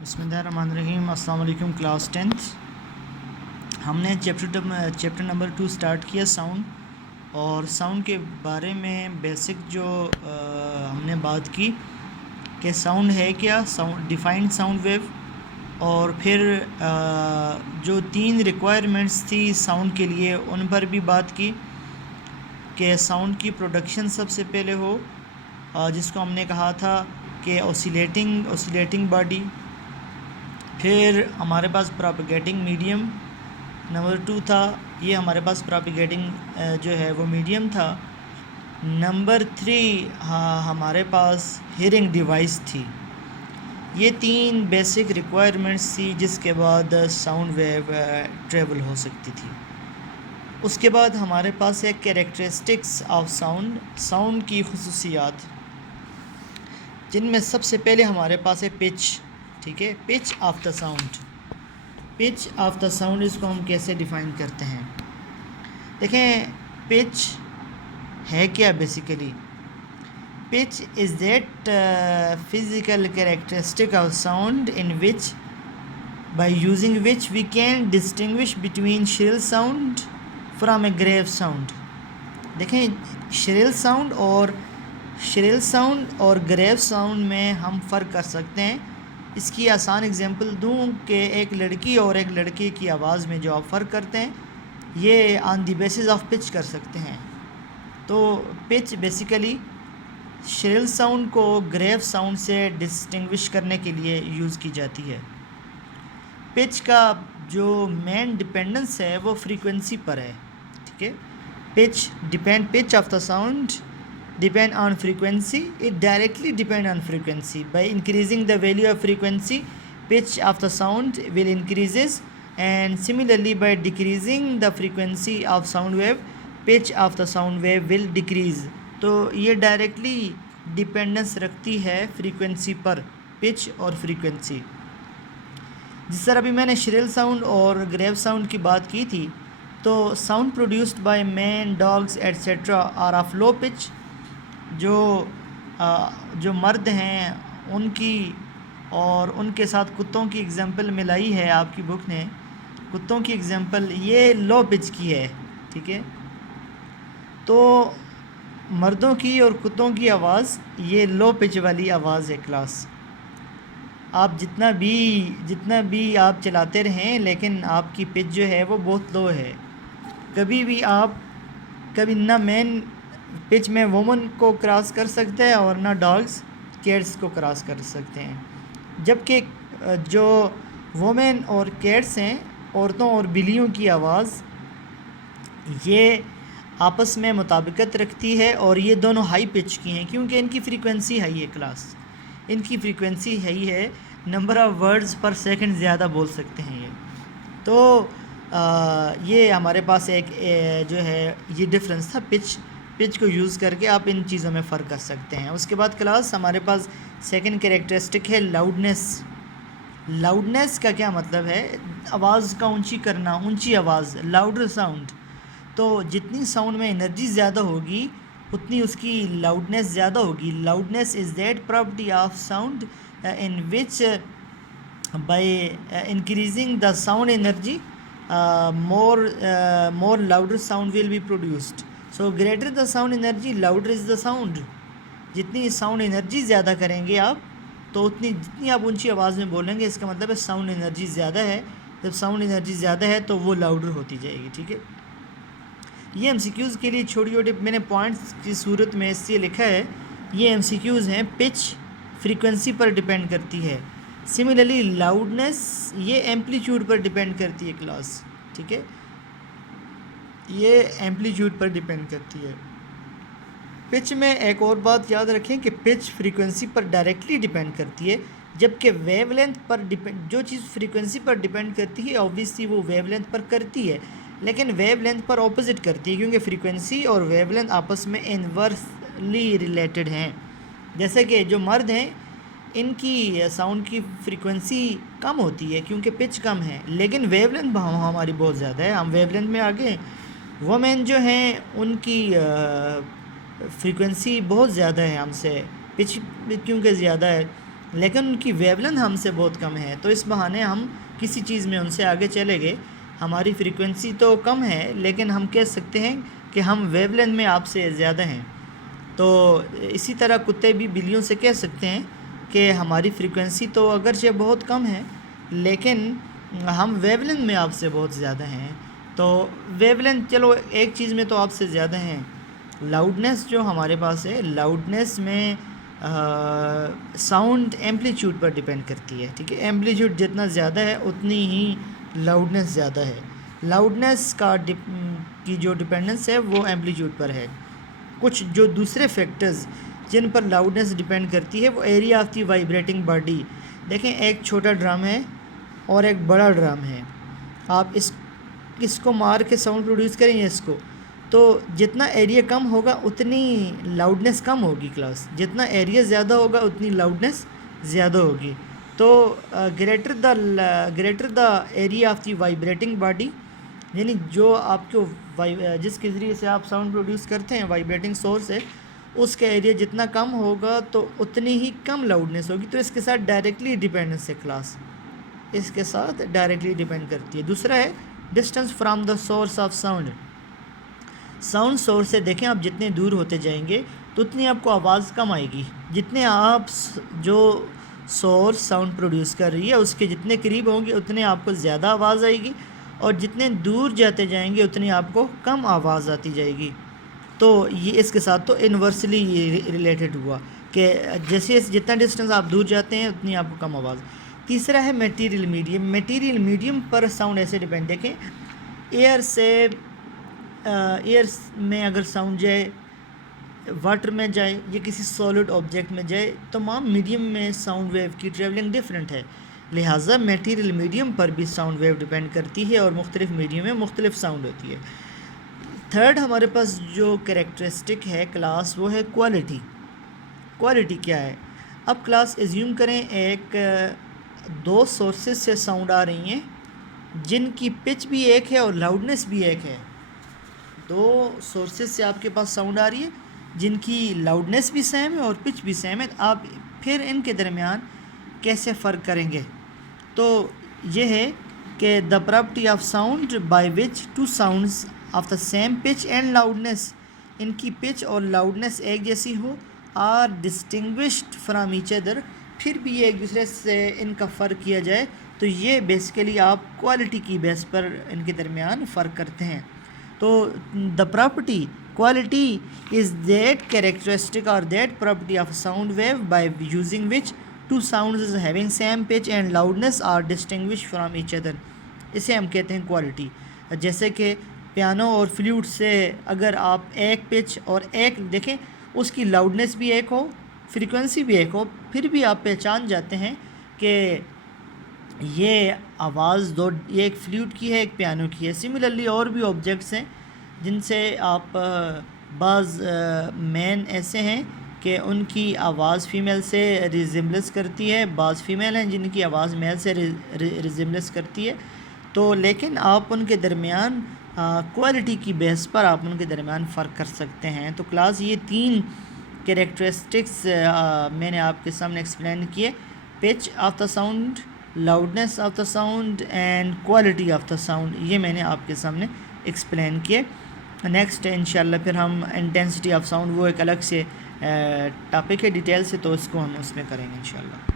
بسم اللہ الرحمن الرحیم۔ السلام علیکم کلاس 10th۔ ہم نے چیپٹر نمبر 2 سٹارٹ کیا ساؤنڈ، اور ساؤنڈ کے بارے میں بیسک جو ہم نے بات کی کہ ساؤنڈ ہے کیا، ڈیفائنڈ ساؤنڈ ویو، اور پھر جو 3 ریکوائرمنٹس تھی ساؤنڈ کے لیے ان پر بھی بات کی کہ ساؤنڈ کی پروڈکشن سب سے پہلے ہو، جس کو ہم نے کہا تھا کہ اوسیلیٹنگ باڈی، پھر ہمارے پاس پراپیگیٹنگ میڈیم نمبر 2 تھا، یہ ہمارے پاس پراپیگیٹنگ جو ہے وہ میڈیم تھا۔ نمبر 3 ہمارے پاس ہیئرنگ ڈیوائس تھی۔ یہ 3 بیسک ریکوائرمنٹس تھی جس کے بعد ساؤنڈ ویو ٹریول ہو سکتی تھی۔ اس کے بعد ہمارے پاس ہے کیریکٹرسٹکس آف ساؤنڈ کی خصوصیات، جن میں سب سے پہلے ہمارے پاس ہے پچ، ٹھیک ہے، pitch of the sound. Pitch of the sound اس کو ہم کیسے ڈیفائن کرتے ہیں؟ دیکھیں، پچ ہے کیا basically? Pitch is that physical characteristic of sound in which by using which we can distinguish between shrill sound from a grave sound. دیکھیں، شرل ساؤنڈ اور گریو ساؤنڈ میں ہم فرق کر سکتے ہیں۔ اس کی آسان اگزامپل دوں کہ ایک لڑکی اور ایک لڑکے کی آواز میں جو آپ فرق کرتے ہیں، یہ آن دی بیسس آف پچ کر سکتے ہیں۔ تو پچ بیسیکلی شرل ساؤنڈ کو گریو ساؤنڈ سے ڈسٹنگوش کرنے کے لیے یوز کی جاتی ہے۔ پچ کا جو مین ڈپینڈنس ہے وہ فریکوینسی پر ہے، ٹھیک ہے۔ Pitch of the sound depend on frequency. It directly depend on frequency. By increasing the value of frequency, pitch of the sound will increases, and similarly by decreasing the frequency of sound wave, pitch of the sound wave will decrease. تو یہ directly dependence رکھتی ہے frequency پر، pitch اور frequency. جس طرح ابھی میں نے شرل ساؤنڈ اور گریو ساؤنڈ کی بات کی تھی، تو sound produced by men, dogs etcetera are of low pitch. جو مرد ہیں ان کی اور ان کے ساتھ کتوں کی اگزامپل ملائی ہے آپ کی بک نے، کتوں کی اگزامپل یہ لو پچ کی ہے، ٹھیک ہے۔ تو مردوں کی اور کتوں کی آواز یہ لو پچ والی آواز ہے کلاس۔ آپ جتنا بھی آپ چلاتے رہیں، لیکن آپ کی پچ جو ہے وہ بہت لو ہے۔ کبھی نہ مین پچ میں وومن کو کراس کر سکتے ہیں اور نہ ڈاگس کیٹس کو کراس کر سکتے ہیں، جبکہ جو وومن اور کیٹس ہیں، عورتوں اور بلیوں کی آواز، یہ آپس میں مطابقت رکھتی ہے، اور یہ دونوں ہائی پچ کی ہیں کیونکہ ان کی فریکوینسی ہائی ہے کلاس، ان کی فریکوینسی ہائی ہے، number of words per second زیادہ بول سکتے ہیں یہ۔ تو یہ ہمارے پاس ایک جو ہے یہ ڈفرینس تھا پچ کو یوز کر کے آپ ان چیزوں میں فرق کر سکتے ہیں۔ اس کے بعد کلاس ہمارے پاس سیکنڈ کیریکٹرسٹک ہے لاؤڈنیس۔ لاؤڈنیس کا کیا مطلب ہے؟ آواز کا اونچی کرنا، اونچی آواز، لاؤڈر ساؤنڈ۔ تو جتنی ساؤنڈ میں انرجی زیادہ ہوگی اتنی اس کی لاؤڈنیس زیادہ ہوگی۔ Loudness is that property of sound in which by increasing the sound energy more louder sound will be produced. So greater the sound energy, louder is the sound. جتنی sound energy زیادہ کریں گے آپ، تو جتنی آپ اونچی آواز میں بولیں گے، اس کا مطلب ہے ساؤنڈ انرجی زیادہ ہے۔ جب ساؤنڈ انرجی زیادہ ہے تو وہ لاؤڈر ہوتی جائے گی، ٹھیک ہے۔ یہ ایم سی کیوز کے لیے چھوٹی میں نے پوائنٹس کی صورت میں اس سے لکھا ہے، یہ ایم سی کیوز ہیں۔ پچ فریکوینسی پر ڈیپینڈ کرتی ہے، سملرلی لاؤڈنیس یہ ایمپلیٹیوڈ پر ڈیپینڈ کرتی ہے کلاس، ٹھیک ہے، یہ ایمپلیٹیوڈ پر ڈیپینڈ کرتی ہے۔ پچ میں ایک اور بات یاد رکھیں کہ پچ فریکوینسی پر ڈائریکٹلی ڈیپینڈ کرتی ہے، جبکہ ویو لینتھ پر جو چیز فریکوینسی پر ڈیپینڈ کرتی ہے اوبویسلی وہ ویو لینتھ پر کرتی ہے، لیکن ویو لینتھ پر اپوزٹ کرتی ہے، کیونکہ فریکوینسی اور ویو لینتھ آپس میں انورسلی ریلیٹڈ ہیں۔ جیسے کہ جو مرد ہیں ان کی ساؤنڈ کی فریکوینسی کم ہوتی ہے کیونکہ پچ کم ہے، لیکن ویو لینتھ ہماری بہت زیادہ ہے، ہم ویو لینتھ میں آگے ہیں۔ وومین جو ہیں ان کی فریکوینسی بہت زیادہ ہے ہم سے، پچ کیونکہ زیادہ ہے، لیکن ان کی ویو لینتھ ہم سے بہت کم ہے، تو اس بہانے ہم کسی چیز میں ان سے آگے چلے گئے. ہماری فریکوینسی تو کم ہے لیکن ہم کہہ سکتے ہیں کہ ہم ویو لینتھ میں آپ سے زیادہ ہیں. تو اسی طرح کتے بھی بلیوں سے کہہ سکتے ہیں کہ ہماری فریکوینسی تو اگرچہ بہت کم ہے لیکن ہم ویو لینتھ میں آپ سے بہت زیادہ ہیں. تو ویو لینتھ چلو ایک چیز میں تو آپ سے زیادہ ہیں. لاؤڈنیس جو ہمارے پاس ہے، لاؤڈنیس میں ساؤنڈ ایمپلیٹیوڈ پر ڈیپینڈ کرتی ہے. ٹھیک ہے، ایمپلیٹیوڈ جتنا زیادہ ہے اتنی ہی لاؤڈنیس زیادہ ہے. لاؤڈنیس کی جو ڈیپینڈنس ہے وہ ایمپلیٹیوڈ پر ہے. کچھ جو دوسرے فیکٹرز جن پر لاؤڈنیس ڈیپینڈ کرتی ہے وہ area of the vibrating body. دیکھیں، ایک چھوٹا ڈرم ہے اور ایک بڑا ڈرم ہے. آپ اس کو مار کے ساؤنڈ پروڈیوس کریں گے اس کو، تو جتنا ایریا کم ہوگا اتنی لاؤڈنیس کم ہوگی کلاس. جتنا ایریا زیادہ ہوگا اتنی لاؤڈنیس زیادہ ہوگی. تو greater the area of the vibrating body, یعنی جو آپ کو جس کے ذریعے سے آپ ساؤنڈ پروڈیوس کرتے ہیں، وائبریٹنگ سورس ہے، اس کا ایریا جتنا کم ہوگا تو اتنی ہی کم لاؤڈنیس ہوگی. تو اس کے ساتھ ڈائریکٹلی ڈیپینڈنس ہے کلاس، اس کے ساتھ ڈائریکٹلی ڈیپینڈ کرتی ہے. دوسرا ہے distance from the source of sound. Sound source سے دیکھیں آپ جتنے دور ہوتے جائیں گے تو اتنی آپ کو آواز کم آئے گی. جتنے آپ جو سورس ساؤنڈ پروڈیوس کر رہی ہے اس کے جتنے قریب ہوں گے اتنے آپ کو زیادہ آواز آئے گی، اور جتنے دور جاتے جائیں گے اتنی آپ کو کم آواز آتی جائے گی. تو یہ اس کے ساتھ تو انورسلی ریلیٹڈ ہوا کہ جیسے جتنا ڈسٹینس آپ دور جاتے ہیں اتنی آپ کو کم آواز. تیسرا ہے میٹیریل میڈیم. میٹیریل میڈیم پر ساؤنڈ ایسے ڈیپینڈ، دیکھیں ایئر میں اگر ساؤنڈ جائے، واٹر میں جائے یا کسی سالڈ آبجیکٹ میں جائے، تمام میڈیم میں ساؤنڈ ویو کی ٹریولنگ ڈیفرنٹ ہے. لہٰذا میٹیریل میڈیم پر بھی ساؤنڈ ویو ڈیپینڈ کرتی ہے اور مختلف میڈیم میں مختلف ساؤنڈ ہوتی ہے. تھرڈ ہمارے پاس جو کریکٹرسٹک ہے کلاس وہ ہے کوالٹی. کوالٹی کیا ہے؟ اب کلاس ایزیوم کریں ایک دو سورسز سے ساؤنڈ آ رہی ہیں جن کی پچ بھی ایک ہے اور لاؤڈنیس بھی ایک ہے. دو سورسز سے آپ کے پاس ساؤنڈ آ رہی ہے جن کی لاؤڈنیس بھی سیم ہے اور پچ بھی سیم ہے. آپ پھر ان کے درمیان کیسے فرق کریں گے؟ تو یہ ہے کہ the property of sound by which two sounds of the same pitch and loudness, ان کی پچ اور لاؤڈنیس ایک جیسی ہو، are distinguished from each other, پھر بھی یہ ایک دوسرے سے ان کا فرق کیا جائے تو یہ بیسیکلی آپ کوالٹی کی بیس پر ان کے درمیان فرق کرتے ہیں. تو the property quality is that characteristic اور that property of sound wave by using which two sounds having same pitch and loudness are distinguish from each other. اسے ہم کہتے ہیں کوالٹی. جیسے کہ پیانو اور فلیوٹ سے اگر آپ ایک پچ اور ایک دیکھیں، اس کی لاؤڈنیس بھی ایک ہو، فریکوینسی بھی ایک ہو، پھر بھی آپ پہچان جاتے ہیں کہ یہ آواز یہ ایک فلیوٹ کی ہے، ایک پیانو کی ہے. سملرلی اور بھی آبجیکٹس ہیں جن سے آپ بعض مین ایسے ہیں کہ ان کی آواز فیمیل سے ریزمبلنس کرتی ہے، بعض فیمیل ہیں جن کی آواز میل سے ریزمبلنس کرتی ہے. تو لیکن آپ ان کے درمیان کوالٹی کی بیس پر آپ ان کے درمیان فرق کر سکتے ہیں. تو کلاس یہ تین کریکٹرسٹکس میں نے آپ کے سامنے ایکسپلین کیے: pitch of the sound, loudness of the sound and quality of the sound. یہ میں نے آپ کے سامنے ایکسپلین کیے. نیکسٹ انشاءاللہ پھر ہم انٹینسٹی آف ساؤنڈ، وہ ایک الگ سے ٹاپک ہے ڈیٹیل سے، تو اس کو ہم اس میں کریں گے انشاءاللہ.